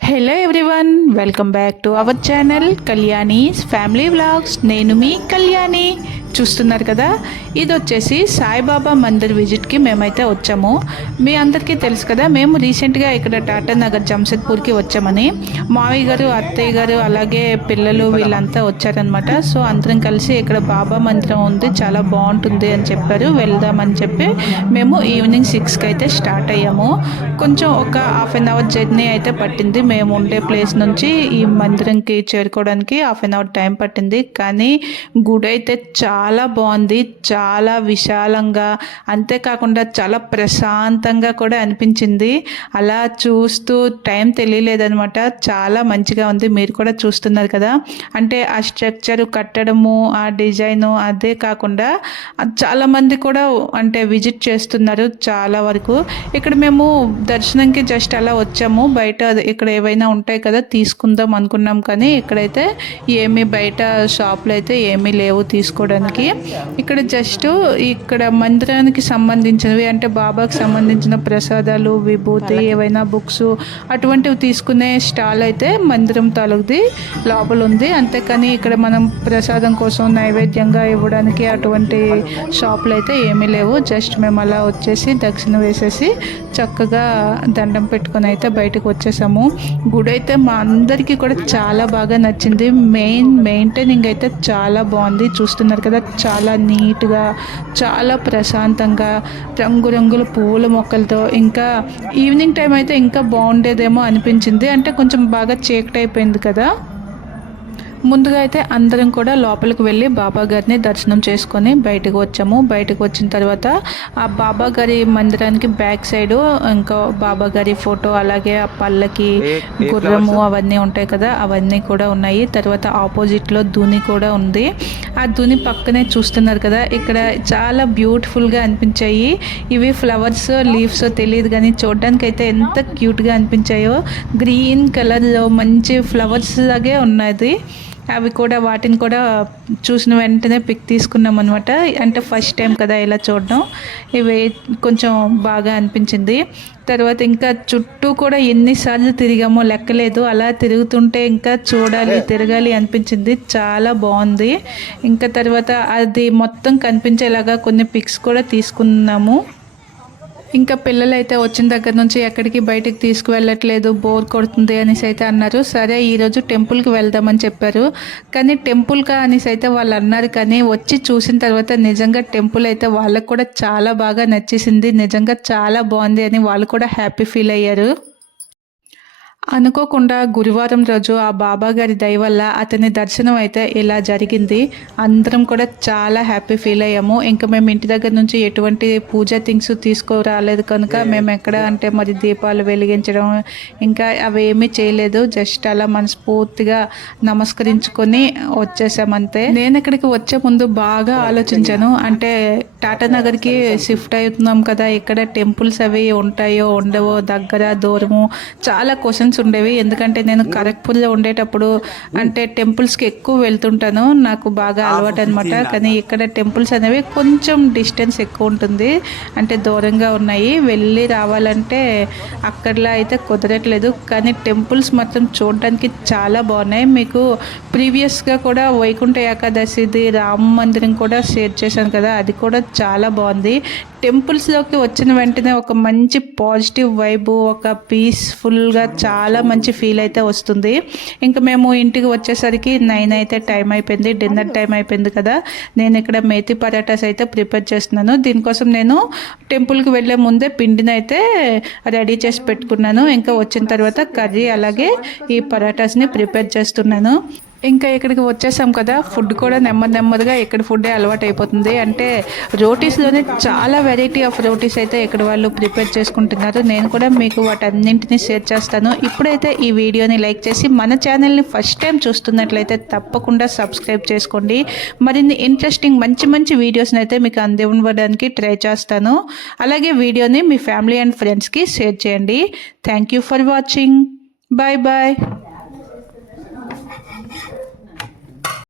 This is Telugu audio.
Hello everyone welcome back to our channel Kalyani family vlogs నేను మీ కళ్యాణి చూస్తున్నారు కదా? ఇది వచ్చేసి సాయిబాబా మందిర్ విజిట్కి మేమైతే వచ్చాము. మీ అందరికీ తెలుసు కదా మేము రీసెంట్గా ఇక్కడ టాటా నగర్ జంషెద్పూర్కి వచ్చామని. మావయ్య గారు అత్తయ్య గారు అలాగే పిల్లలు వీళ్ళంతా వచ్చారనమాట. సో అందరం కలిసి ఇక్కడ బాబా మందిరం ఉంది చాలా బాగుంటుంది అని చెప్పారు. వెళ్దామని చెప్పి మేము ఈవినింగ్ సిక్స్కి అయితే స్టార్ట్ అయ్యాము. కొంచెం ఒక హాఫ్ అన్ అవర్ జర్నీ అయితే పట్టింది. మేము ఉండే ప్లేస్ నుంచి ఈ మందిరంకి చేరుకోవడానికి హాఫ్ అన్ అవర్ టైం పట్టింది. కానీ గుడి అయితే చాలా చాలా బాగుంది. చాలా విశాలంగా అంతేకాకుండా చాలా ప్రశాంతంగా కూడా అనిపించింది. అలా చూస్తూ టైం తెలియలేదనమాట చాలా మంచిగా ఉంది. మీరు కూడా చూస్తున్నారు కదా. అంటే ఆ స్ట్రక్చర్ కట్టడము ఆ డిజైను అదే కాకుండా చాలామంది కూడా అంటే విజిట్ చేస్తున్నారు చాలా వరకు. ఇక్కడ మేము దర్శనంకి జస్ట్ అలా వచ్చాము. బయట ఇక్కడ ఏవైనా ఉంటాయి కదా తీసుకుందాం అనుకున్నాం కానీ ఇక్కడైతే ఏమీ బయట షాపులు అయితే ఏమీ లేవు తీసుకోవడానికి. ఇక్కడ జస్ట్ ఇక్కడ మందిరానికి సంబంధించినవి అంటే బాబాకి సంబంధించిన ప్రసాదాలు విభూతి ఏవైనా బుక్స్ అటువంటివి తీసుకునే స్టాల్ అయితే మందిరం తాలూకుది లోపల ఉంది. అంతేకాని ఇక్కడ మనం ప్రసాదం కోసం నైవేద్యంగా ఇవ్వడానికి అటువంటి షాపులు అయితే ఏమీ లేవు. జస్ట్ మేము అలా వచ్చేసి దక్షిణ వేసేసి చక్కగా దండం పెట్టుకొని అయితే బయటకు వచ్చేసాము. గుడి అయితే మా అందరికీ కూడా చాలా బాగా నచ్చింది. మెయిన్ మెయింటైనింగ్ అయితే చాలా బాగుంది. చూస్తున్నారు కదా చాలా నీట్గా చాలా ప్రశాంతంగా రంగురంగుల పూల మొక్కలతో ఇంకా ఈవినింగ్ టైం అయితే ఇంకా బాగుండేదేమో అనిపించింది. అంటే కొంచెం బాగా చీకటి అయిపోయింది కదా? ముందుగా అయితే అందరం కూడా లోపలికి వెళ్ళి బాబా గారిని దర్శనం చేసుకొని బయటకు వచ్చాము. బయటకు వచ్చిన తర్వాత ఆ బాబా గారి మందిరానికి బ్యాక్ సైడ్ ఇంకా బాబా గారి ఫోటో అలాగే ఆ పళ్ళకి గుర్రము అవన్నీ ఉంటాయి కదా అవన్నీ కూడా ఉన్నాయి. తర్వాత ఆపోజిట్లో దుని కూడా ఉంది. ఆ దుని పక్కనే చూస్తున్నారు కదా ఇక్కడ చాలా బ్యూటిఫుల్గా అనిపించాయి. ఇవి ఫ్లవర్స్ లీవ్స్ తెలియదు కానీ చూడడానికి అయితే ఎంత క్యూట్గా అనిపించాయో. గ్రీన్ కలర్లో మంచి ఫ్లవర్స్ లాగే ఉన్నది. అవి కూడా వాటిని కూడా చూసిన వెంటనే పిక్ తీసుకున్నాం అనమాట అంటే ఫస్ట్ టైం కదా ఇలా చూడడం. ఇవి కొంచెం బాగా అనిపించింది. తర్వాత ఇంకా చుట్టూ కూడా ఎన్నిసార్లు తిరిగామో లెక్కలేదు. అలా తిరుగుతుంటే ఇంకా చూడాలి తిరగాలి అనిపించింది. చాలా బాగుంది. ఇంకా తర్వాత అది మొత్తం కనిపించేలాగా కొన్ని పిక్స్ కూడా తీసుకున్నాము. ఇంకా పిల్లలు అయితే వచ్చిన దగ్గర నుంచి ఎక్కడికి బయటకు తీసుకువెళ్ళట్లేదు బోర్ కొడుతుంది అనేసి అయితే అన్నారు. సరే ఈరోజు టెంపుల్కి వెళ్దామని చెప్పారు. కానీ టెంపుల్కా అనేసి అయితే వాళ్ళు అన్నారు. కానీ వచ్చి చూసిన తర్వాత నిజంగా టెంపుల్ అయితే వాళ్ళకు కూడా చాలా బాగా నచ్చేసింది. నిజంగా చాలా బాగుంది అని వాళ్ళు కూడా హ్యాపీ ఫీల్ అయ్యారు. అనుకోకుండా గురువారం రోజు ఆ బాబా గారి దయ వల్ల అతని దర్శనం అయితే ఇలా జరిగింది. అందరం కూడా చాలా హ్యాపీ ఫీల్ అయ్యాము. ఇంకా మేము ఇంటి దగ్గర నుంచి ఎటువంటి పూజ థింగ్స్ తీసుకురాలేదు కనుక మేము ఎక్కడ అంటే మరి దీపాలు వెలిగించడం ఇంకా అవి ఏమీ చేయలేదు. జస్ట్ అలా మనస్ఫూర్తిగా నమస్కరించుకొని వచ్చేసామంతే. నేను ఇక్కడికి వచ్చే ముందు బాగా ఆలోచించాను. అంటే టాటా నగర్కి షిఫ్ట్ అవుతున్నాం కదా. ఇక్కడ టెంపుల్స్ అవి ఉంటాయో ఉండవో దగ్గర దూరము చాలా క్వశ్చన్స్ ఉండేవి. ఎందుకంటే నేను ఖరగ్పూర్లో ఉండేటప్పుడు అంటే టెంపుల్స్కి ఎక్కువ వెళ్తుంటాను. నాకు బాగా అలవాటు అనమాట కానీ ఇక్కడ టెంపుల్స్ అనేవి కొంచెం డిస్టెన్స్ ఎక్కువ ఉంటుంది. అంటే దూరంగా ఉన్నాయి. వెళ్ళి రావాలంటే అక్కడలా అయితే కుదరట్లేదు. కానీ టెంపుల్స్ మాత్రం చూడడానికి చాలా బాగున్నాయి. మీకు ప్రీవియస్గా కూడా వైకుంఠ ఏకాదశిది రామ మందిరం కూడా షేర్ చేశాను కదా. అది కూడా చాలా బాగుంది. టెంపుల్స్లోకి వచ్చిన వెంటనే ఒక మంచి పాజిటివ్ వైబ్ ఒక పీస్ఫుల్గా చాలా మంచి ఫీల్ అయితే వస్తుంది. ఇంకా మేము ఇంటికి వచ్చేసరికి నైన్ అయితే టైం అయిపోయింది. డిన్నర్ టైం అయిపోయింది కదా. నేను ఇక్కడ మేతి పరాటాస్ అయితే ప్రిపేర్ చేస్తున్నాను. దీనికోసం నేను టెంపుల్కి వెళ్ళే ముందే పిండిని అయితే రెడీ చేసి పెట్టుకున్నాను. ఇంకా వచ్చిన తర్వాత కర్రీ అలాగే ఈ పరాటాస్ని ప్రిపేర్ చేస్తున్నాను. ఇంకా ఇక్కడికి వచ్చేసాం కదా. ఫుడ్ కూడా నెమ్మది నెమ్మదిగా ఇక్కడ ఫుడ్డే అలవాటు అయిపోతుంది అంటే రోటీస్లోనే చాలా వెరైటీ ఆఫ్ రోటీస్ అయితే ఇక్కడ వాళ్ళు ప్రిపేర్ చేసుకుంటున్నారు. నేను కూడా మీకు వాటన్నింటినీ షేర్ చేస్తాను. ఇప్పుడైతే ఈ వీడియోని లైక్ చేసి మన ఛానల్ని ఫస్ట్ టైం చూస్తున్నట్లయితే తప్పకుండా సబ్స్క్రైబ్ చేసుకోండి. మరిన్ని ఇంట్రెస్టింగ్ మంచి మంచి వీడియోస్ని అయితే మీకు అందివ్వడానికి ట్రై చేస్తాను. అలాగే వీడియోని మీ ఫ్యామిలీ అండ్ ఫ్రెండ్స్కి షేర్ చేయండి. Thank you for watching. Bye bye.